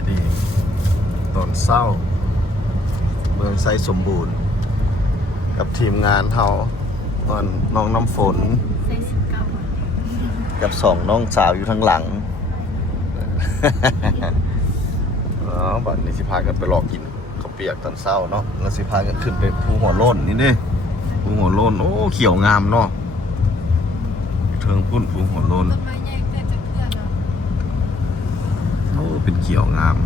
ายดีตอนเศร้าเมืองไซสมบูรณ์กับทีมงานเฮาตอนน้องน้ำฝนกับสองน้องสาวอยู่ทางหลังบัดนี้สิพากันไปรอกินข้าวเปียกตอนเศร้าเนาะแล้วสิพากันขึ้นไปภูหัวโล้นนี่เด้ภูหัวโล้นโอ้เขียวงามเนาะเทิงพุ่นภูหัวโล้นโอ้เป็นเขียวงาม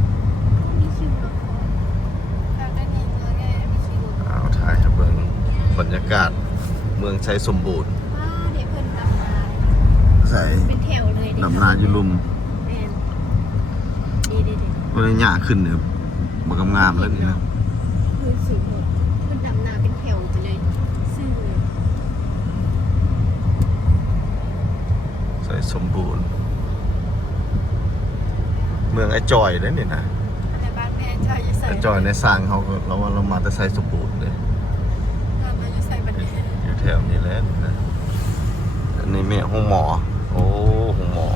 เอาถ่ายให้เบิ่งบรรยากาศเมืองชัยสมบูรณ์ใส่ดำนาอยู่ลุมวันนี้หญ้าขึ้นเนี่ยบักงามแล้วนี่นะใส่สมบูรณ์เมืองไอ้จอยได้นี่นะไอ้จอยในสร้างเขาเรามาแต่ใส่สมบูรณ์เลยอยู่แถวนี้แหละนะอันนี้แม่ห้องหมอโอ้ห้องหมอ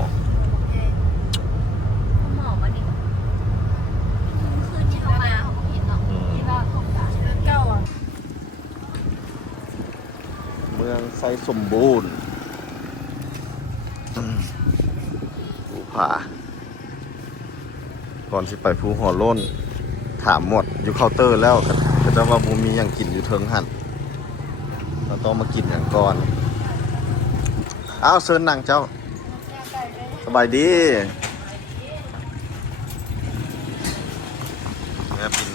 เมืองไซสมบูรณ์ภูผาก่อนที่ไปภูหัวโล้นถามหมดอยู่เคาน์เตอร์แล้วก็จะว่าบูมีอย่างกินอยู่เทิงหันเราต้องมากินอย่างก่อนอ้าวเซิร์นนางเจ้าสบายดีแม่ปิน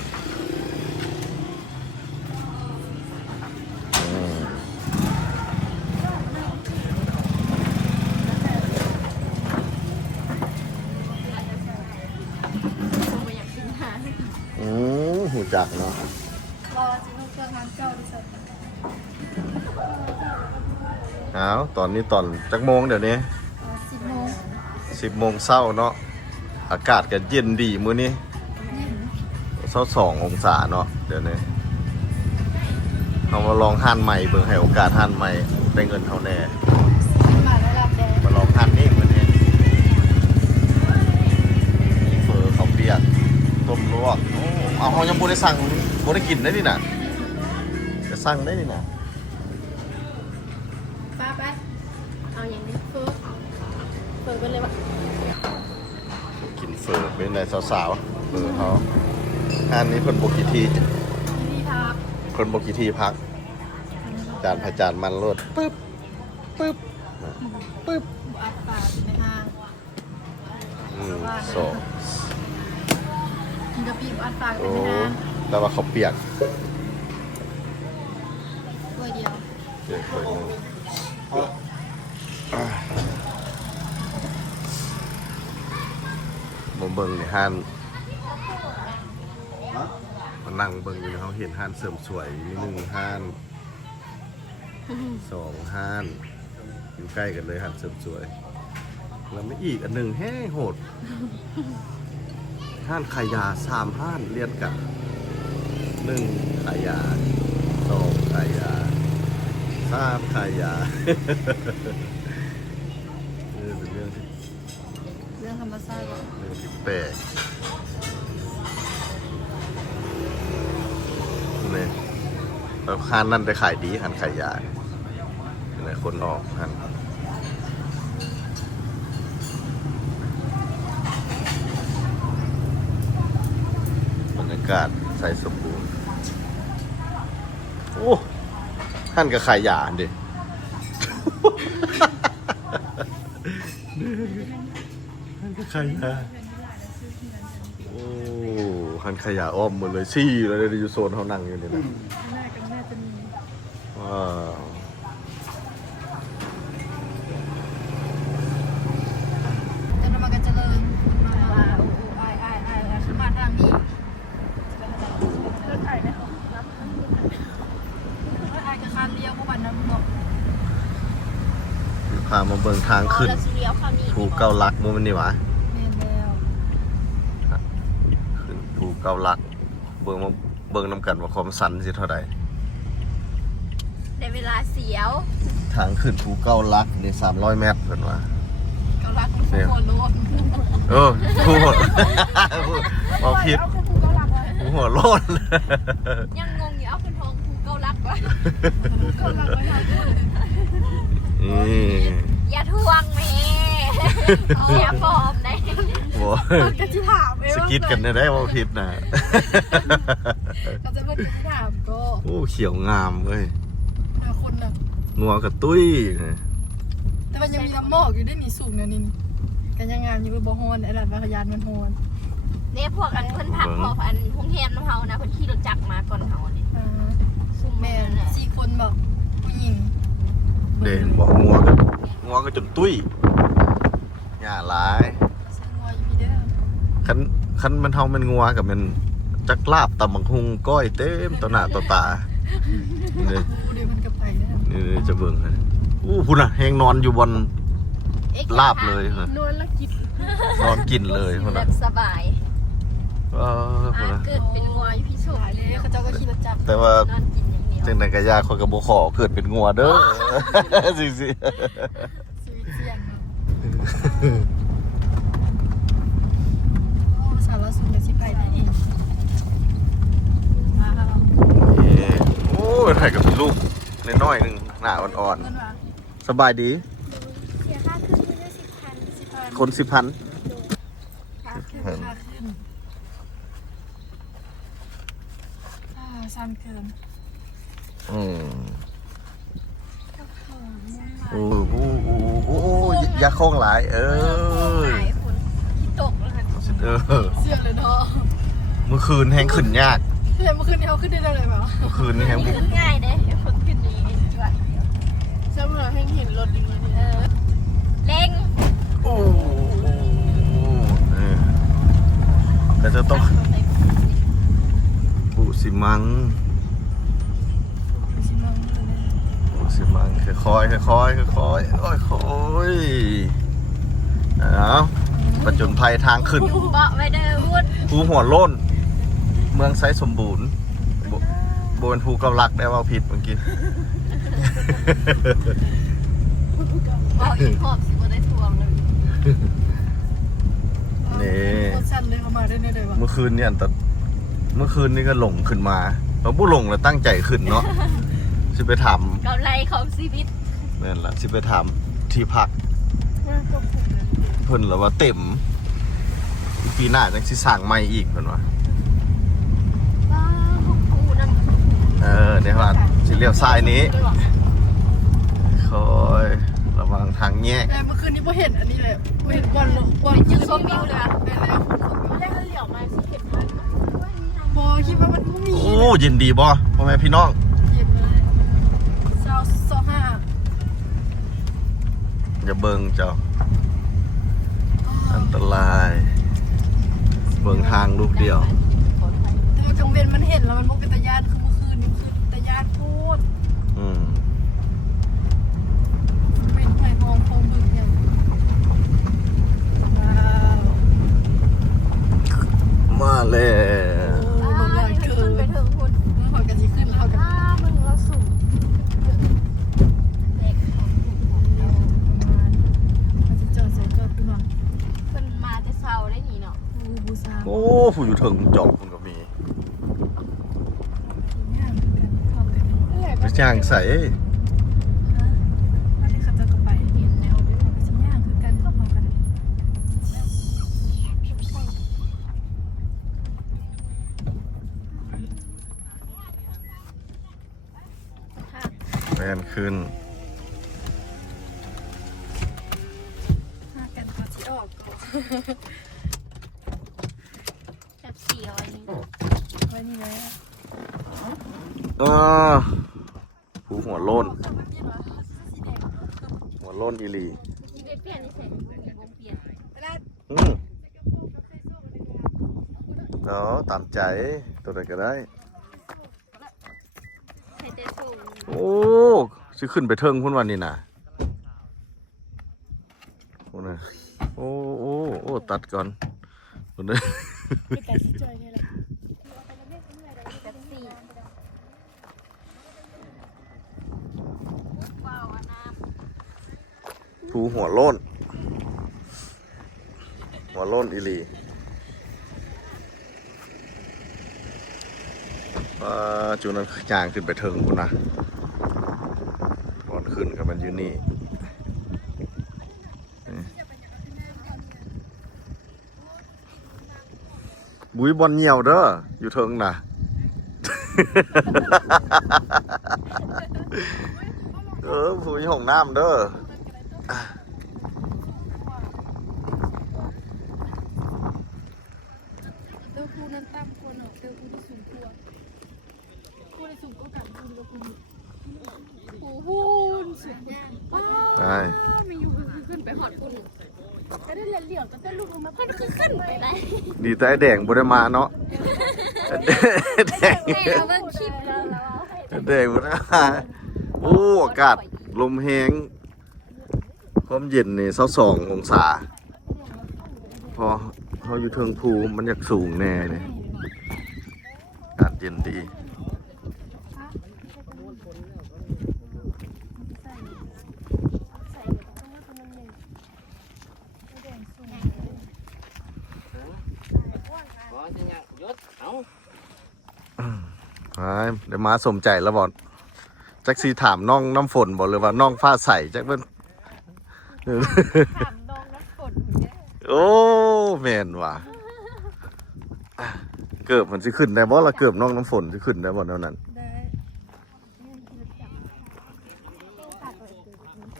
หูจักเนาะรอจินุกเครื่องทางเก้าดิสันอ้าวตอนนี้ตอนจักโมงเดี๋ยวนี้10 โมงเช้าเนาะอากาศก็เย็นดีมื้อนี้22 องศาเนาะเดี๋ยวนี้เรามาลองหั่นใหม่เบิ่งให้โอกาสหั่นใหม่ได้เงินเท่าแน่มาลองหั่นนี่มื้อนี้มีเฟอร์ข้าวเปียกต้มลวกเอาเขายังบ่ได้สั่งบ่ได้กินได้นี่น่ะจะสั่งได้นี่น่ะป้าไปเอาอย่างนี้เฟอร์ไปเลยวะกินเฟอร์เป็นไรสาวๆเฟอร์เขางานนี้เพิ่นบ่กี่ทีเพิ่นบ่กี่ทีพักจานพระจานมันรดปึ๊บปึ๊บปึ๊บอัดปากในห้างสองกินกะปิอัดปากในห้างแต่ว่าเขาเปียกตัวเดียวเปียกตัวนึงมาเบิ่งในห้านมานั่งเบิ่งอยู่เขาเห็นห้านเสริมสวยมี1 ห้าน2 ห้านอยู่ใกล้กันเลยห้านเสริมสวยแล้วไม่อีกอันหนึ่งแห้โหดห้านขายยา3 ห้านเรียนกัน1ขายยา2ขายยา3ขายยาเป็นเรื่องธรรมชาติเรื่องที่แปลกนี่แล้วห้านนั่นได้ขายดีห้านขายยาหลายคนออกห้านบรรยากาศใสสมบูรณ์โอ้ท่านก็ขายยาดิท่านก็ขายยาโอ้ท่านขายยาอ้อมหมดเลยซี่เลยอยู่โซนเขานั่งอยู่นี่นะว้าวพามาเบิ่งทางขึ้นภูเก้าลักมั้งนี่หวะขึ้นภูเก้าลักเบิ่งนำกันว่าความสันสิเท่าใดในเวลาเสียวทางขึ้นภูเก้าลักนี่300 เมตรเพิ่นว่า 900 รักผู้หัวโลน ผู้หัวเอาผิด เอาคือผู้เกาลักเลย ผู้หัวโลน ยังงงอยู่เอาคุณทองผู้เกาลักวะผู้เกาลักไว้ทางนู้น อย่าทวงแม่อย่าปลอมได้ โว้ มันก็จะถาม สกิดกันได้ว่าผิดนะ ก็จะมันจะถามก็ โอ้เขียวงามเว้ย คนน่ะ งัวกับตุ้ย แต่มันยังมีน้ำหมอกอยู่ได้หนีสูงเนี่ยนินกันยังงามอยู่บนฮอนไอ้หลานพยานมันฮอน เนี่ยพวกอันเพิ่นพักพออันพงเทมน้ำเฮานะเพิ่นขี่รถจักรมาก่อนเฮาเนี่ย ซุ่มแม่4 คนแบบผู้หญิง เด่นบอกงัวก็จนตุ้ยหย่าหลาย ซื้องัวอยู่พี่เด้อ คันมันเท่ามันงัวกับมันจักลาบตำบักฮุงก้อยเต็มต่อหน้าต่อตานี่ เดี๋ยวมันก็ไปเด้อ นี่จะเบิ่งให้อู้พุ่นน่ะแหงนอนอยู่บนลาบเลยเหรอน อนแล้วกิน นอนกินเลยพุ่น แบ น่ะ บสบาย พุ่นน่ะ เกิดเป็นงัวอยู่พี่สุ หลายเลยเขาเจ้าก็ขี่รถจักร แต่ว่าน อนกินอย่างเดียว จังได๋ก็ยาคนก็บ่ขอเกิดเป็นงัวเด้อ สิ ชีวิตเสี่ยงเนาะโอ้สารสุนเดี๋ยวสิไปได้นี่มาครับ โอ้ยถ่ายกับลูกน้อยๆหนึงหน้าอ่อน เงินมา ๆสบายดี เสียค่าขึ้นไม่ได้10,000 คน 10,000 ค่าขึ้นสั้นเกิน อืมโอ้โหยาโค้งหลาย หลายคนที่ตกแล้วค่ะ เสี่ยงเลยเนาะ เมื่อคืนแห้งขึ้นยาก เฮ้ยเมื่อคืนนี้เขาขึ้นได้เลยเปล่า เมื่อคืนนี่แห้งบุก ขึ้นง่ายเด้คนขึ้นนี้จวด เจ้าเมื่อให้เห็นรถอย่างนี้ เร่ง โอ้แต่จะต้องปูสิมัง ชิมังเลย ปูสิมังค่อยๆค่อยๆค่อยๆค่อยๆเอาประจนภัยทางขึ้น เบาะไว้เด้อวุด ภูหัวโล้น เมืองไซสมบูรณ์โบนภูเกาลักได้ว่าผิดเมื่อกี้ บอกอีกขอบสิบ่ได้ทวงเลย นี่ รถสั้นเลยเขามาได้แน่เลยวะ เมื่อคืนเนี่ยแต่เมื่อคืนนี่ก็หลงขึ้นมาเราผู้หลงแล้วตั้งใจขึ้นเนาะ สิไปท กำไรของชีวิต ำนั่นแหละสิไปทำที่พักเพิ่นแล้วว่าเต็มปีหน้าจังสิสร้างใหม่อีกเพิ่นว่า ว้าวพวกกูนำ เนี่ยว่าสิเลี้ยวซ้ายนี้คอยระวังทางแยก แต่เมื่อคืนนี้พอเห็นอันนี้เลยพอเห็นบอลลงบอล ยืนชมวิวเลยอะ เป็นแล้ว แรกก็เหลียวมาสิเห็นพัน บอคิดว่ามันไม่มี โอ้เย็นดีบ่พ่อแม่พี่น้อง เย็นเลย25 อย่าเบิ่งเจ้าอันตราย เบิ่งทางลูกเดียว แต่ว่ากลางเวนมันเห็นแล้วมันบอกเป็นตะยานคือเมื่อคืนนี่คือตะยานพูด อืม เป็นไฟมองบึงเนี่ยว้าว มาแล้ว โอ้มันลอยเกิ ขึ้น น ไปถึงคุณ หอยกันที่ขึ้นเท่ากัน มึงเราสูงเด็กของ มันจะจอดใส่จอดขึ้นมา เพิ่นมาแต่เช้าได้นี่เนาะ บูซา โอ้ผู้อยู่ถึงจอบคุณก็มี เนี่ยเหมือนกันเข้ากัน ไปจ้างใส่ ถ้าที่เขาจะกลับไปเห็นแนวด้วยมันจะย่างคือกันเข้ามากัน แฟนขึ้น หากันก็ที่ออกก็ แบบเสียวอันนี้ ไว้นี่เลย ผู้หัวโล้น หัวโล้นอีหลี ที่ไปเปลี่ยนนี่ใส่วงเปลี่ยน อืมเนาะตามใจตัวไหนก็ได้ ใส่แต่สูง โอ้สิขึ้นไปเทิงพุ่นวันนี้นะพุ่นนะโอ้ตัดก่อนพุ่นเลย ไม่แต่ชิจอยไงล่ะ แบบสี่ว้าวน้ำ ผู้หัวโล้น ว่าล้นอีหลีจุดนั้นย่างขึ้นไปเทิงพุ่นนะก่อนขึ้นกับมันอยู่นี่บุ้ยบอลเหี่ยวเด้ออยู่เทิงน่ะ บุ้ยห้องน้ำเด้อเตอคูนั้นต่ำกว่าเนาะเตอคูที่สูงกว่าคูที่สูงก็กันคูที่คูโอ้โหสุดยอดว้าวมีอยู่ขึ้นไปหอดคุณก็ได้เหลี่ยมก็ได้ลูกมาเพิ่นคือขึ้นไปไหน ดีแต่ไอ้แดงบ่ได้มาเนาะแดง เอาเบิ่งคลิปแล้ว แดงบ่ได้มาโอ้อากาศลมแห้งความเย็นนี่22องศาพอเขาอยู่เทิงภูมันอยากสูงแน่เลยอากาศเย็นดีเดี๋ยวมาสมใจแล้วบอลแจ็คซีถามน้องน้ำฝนบอกเลยว่าน้องฟ้าใสแจ็คเป็น ถามน้องน้ำฝนเนี่ย โอ้แมนว่ะเกือบมันจะขึ้นได้บ่ละเกือบน้องน้ำฝนจะขึ้นได้บ่เท่านั้น ได้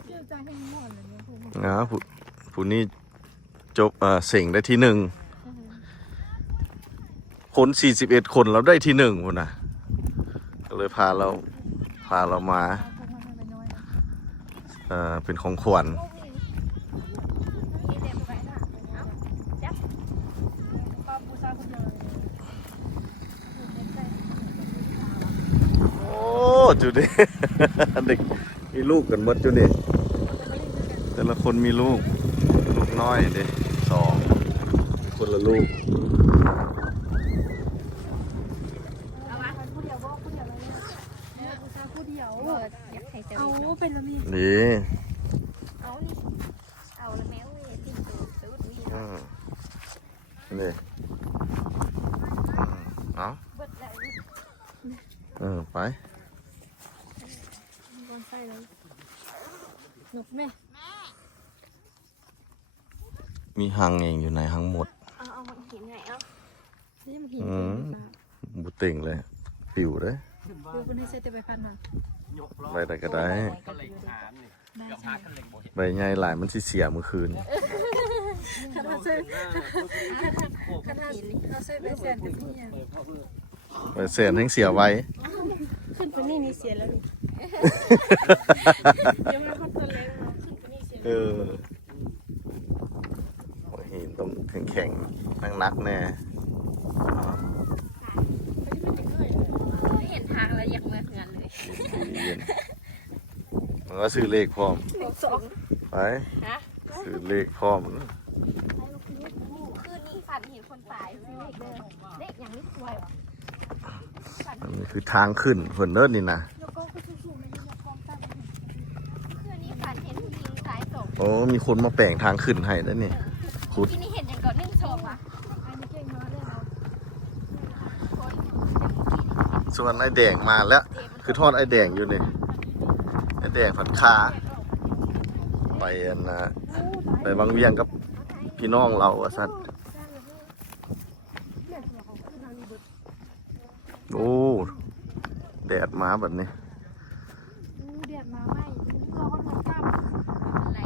เชื่อใจให้หมดเลยเนี่ยผม ผู้นี้จบเสิ่งได้ที่หนึ่งคน41คนเราได้ที่หนึ่งพุ่นน่ะก็เลยพาเรามาเป็นของขวัญโอ้จุดนี้ เด็กมีลูกกันหมดจุดนี้แต่ละคนมีลูกน้อยเด็ก2คนละลูกเอาเป็นละมี นี่ เอานี่เอาแล้วแมวเว้ยติ่มตูดนี่ นี่เอา เบิดได้ ไป บอลไส้เลยนกแม่ มีหังเองอยู่ในหังหมด เอามันเห็นไงเอา นี่มันหิน บุเต่งเลยปิวเลย ดูคนให้ใช้แต่ใบพันธุ์มัน ใบใดก็ได้ใบใหญ่หลายมันสิเสียเมื่อคืน ขนาดใช้เราใช้ใบแสนกับนี่อ่ะ ใบเศษทั้งเสียไว้ ขึ้นไปนี่เสียแล้วนี่ยังไม่คนตัวเล็กขึ้นไปนี่เสีย โอ้ยหินต้องแข็งๆนักแน่ เห็นทางแล้วอยากเมื่อเฮือนเลย มันก็ซื้อเลขพร้อม 2 ไปซื้อเลขพร้อม คืนนี้ฝันเห็นคนตายซื้อเลขเด้อเลขอย่างนี้สวย อันนี้คือทางขึ้นเพิ่นเนิร์ดนี่นะ แล้วก็คือสูงๆในนี้พร้อมกัน คืนนี้ฝันเห็นผู้หญิงตาย2 โอ้มีคนมาแปลงทางขึ้นให้แล้วนี่ขุด ที่นี่เห็นอย่างก่อน1 2ว่ะ อันนี้เก่งมากเลยเรา คน ส่วนไอ้แดงมาแล้ว คือทอดไอ้แดงอยู่นี่ไอ้แดงผัดคาไปอันนะไปบางเวียงกับพี่น้องเราอะสัตว์โอ้แดดมาแบบนี้ เดือดมาไหมเราก็นอนตั้ม อะไร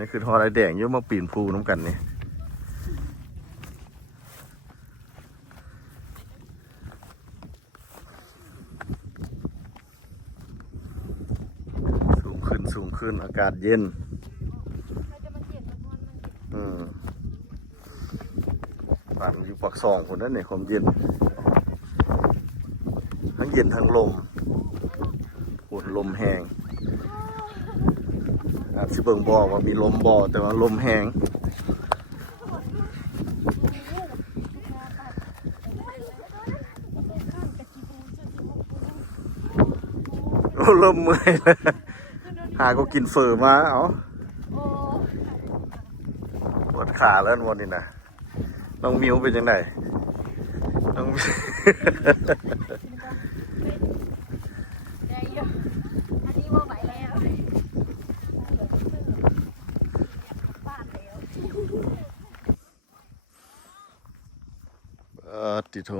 นี่คือทอดไอ้แดงเยอะมาปีนภูน้ำกันนี่สูงขึ้นอากาศเย็นปั่นอยู่ปักซองคนนั้นเนี่ยความเย็นทั้งเย็นทั้งลมฝนลมแห้งอาจจะเบิ่งบ่ว่ามีลมบ่แต่ว่าลมแห้งโอ้เริ่มเมื่อยแล้วหาก็กินเฟอมาเอา ปวดขาแล้ววันนี้นะน้องมิวเป็นยังไงน้องมิว ได้เยอะอันนี้ว่าไหวแล้วบ้านแล้ว ติโท360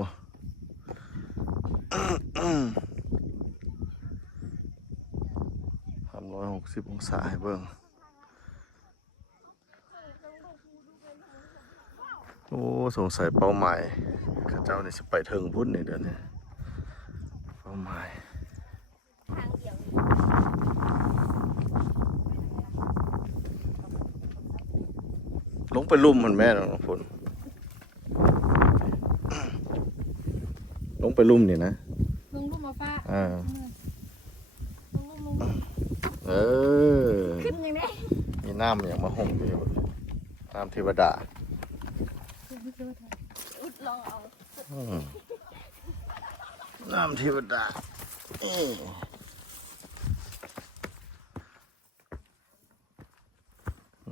องศาให้เบิ่งโอ้สงสัยเป้าหมายข้าเจ้านี่สิไปถึงพุ่นนี่เดี๋ยวนี้เป้าหมาย ทางเดียว ลงไปลุ่มมันแม่น้องฝนลงไปลุ่มนี่นะ ลงรูปมาฟ้า อ่า ลง เออ ขึ้นยังไง มีน้ำอย่างมาห่มอยู่น้ำเทวดา อุดลองเอา อืมน้ำเทวดา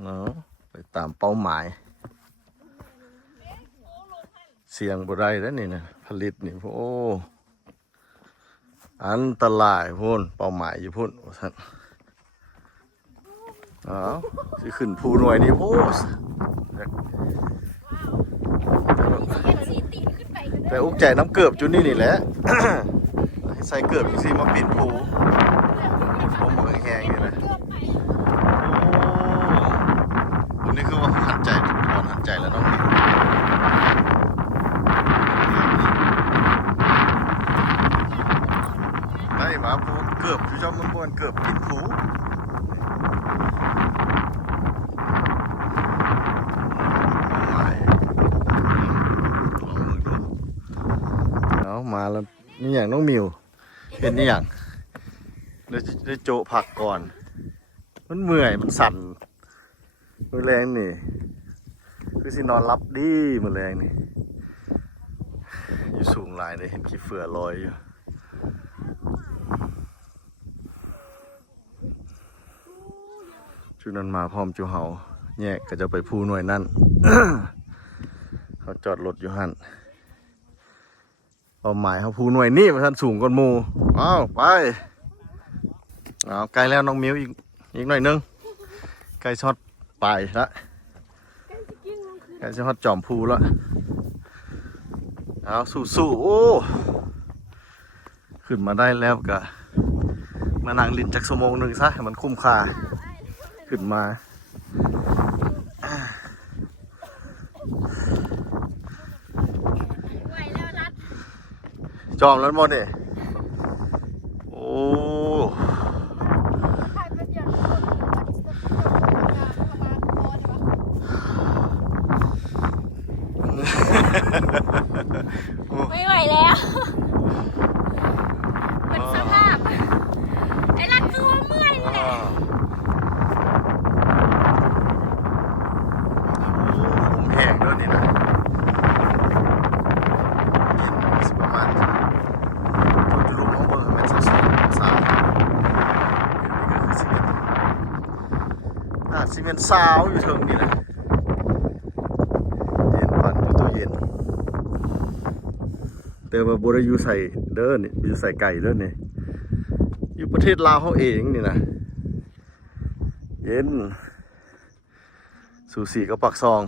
เนาะไปตามเป้าหมาย เสียงบ่ได้แล้วนี่นะผลิตนี่โอ้อันตรายพุ่นเป้าหมายอยู่พุ่นว่าซั่นอ้าวสิขึ้นภูหน่วยนี่โอ้ สีตีนขึ้นไปกัน แต่อุกใจน้ำเกือบจุดนี่นี่แหละ ให้ใส่เกือบอยู่สิมาปิดภูผมมือแห้งๆนี่นะโอ้นี่คือว่าหันใจถอนหันใจแล้วน้องนี่ได้มาภูเกือบอยู่จอมมันบวนเกือบปิดภูเอามาแล้วนี่อย่างน้องมิวเป็นนี่อย่างได้โจะผักก่อนมันเมื่อยมันสั่นมือแรงนี่คือสินอนรับดีมือแรงนี่อยู่สูงหลายเลยเห็นขี้เฟื่อลอยอยู่จุนั้นมาพร้อมจูเฮาแยกก็จะไปภูหน่วยนั่น เขาจอดรถอยู่หันเป้าหมายเขาภูหน่วยนี่มันสูงกว่าหมู่อ้าวไปเอาใกล้แล้วน้องมิวอีกหน่อยนึงใกล้ช็อตปลายละใกล้ช็อตจอมภูแล้วเอาสู้ๆโอ้ขึ้นมาได้แล้วก็มานั่งลินจักชั่วโมงหนึ่งซะให้มันคุ้มค่าขึ้นมาไหวแล้วรัด จอมแล้วหมดเนี่ยโอ้ ถ่ายเป็นอย่างคนประมาณพอดีวะ ไม่ไหวแล้วเป็นสภาพไอ้รัดตัวเมื่อยเลย ผมแห้งด้วยนี่นะประมาณตัวจุลุมน้องเบอร์มัน3นี่ก็คือซีเมนต์ซาวอยู่เทิงนี่นะเย็นปั่นอยู่ตัวเย็นแต่ว่าบริยูใส่เด้อนี่อยู่ใส่ไก่เด้อนี่อยู่ประเทศลาวเขาเองนี่นะเย็นสูสีกับปักซอง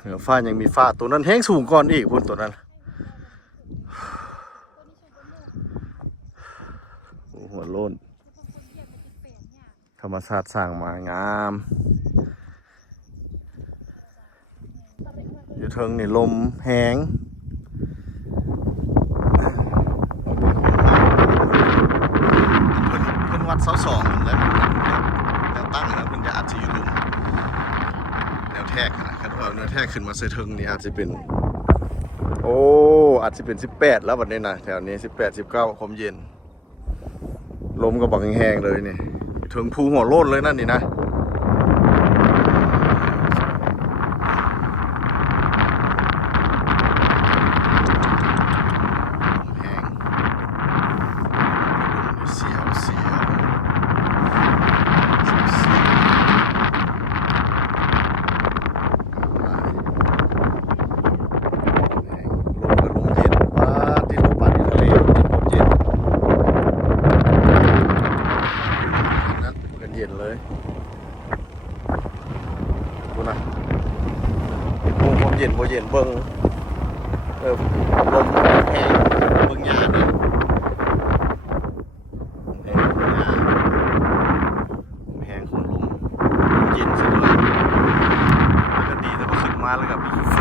เหนือฟ้ายังมีฟ้าตัวนั้นแห้งสูงก่อนอีกพุ่นตัวนั้นโอ้หัวโล้นธรรมชาติสร้างมางามอยู่เทิงนี่ลมแห้งเพิ่นวัดเสา2แล้วแล้วตั้งแล้วเพิ่นจะอาจจะอยู่ลุมแนวแทกนะครับแนวแทกขึ้นมาเสถึงนี่อาจจะเป็นโอ้อาจจะเป็น18แล้ววันนี้นะแถวนี้18 19ความเย็นลมก็บังแห้งเลยนี่ถึงภูหัวโล้นเลยนั่นนี่นะลมแห้งเสียว ย็นบ่เย็นเบิ่งลมแห้งเบิ่งหญ้านี่แห้งหญ้าแห้งของลมเย็นสุดเลยแล้วก็ดีแต่พอขึ้นมาแล้วก็มี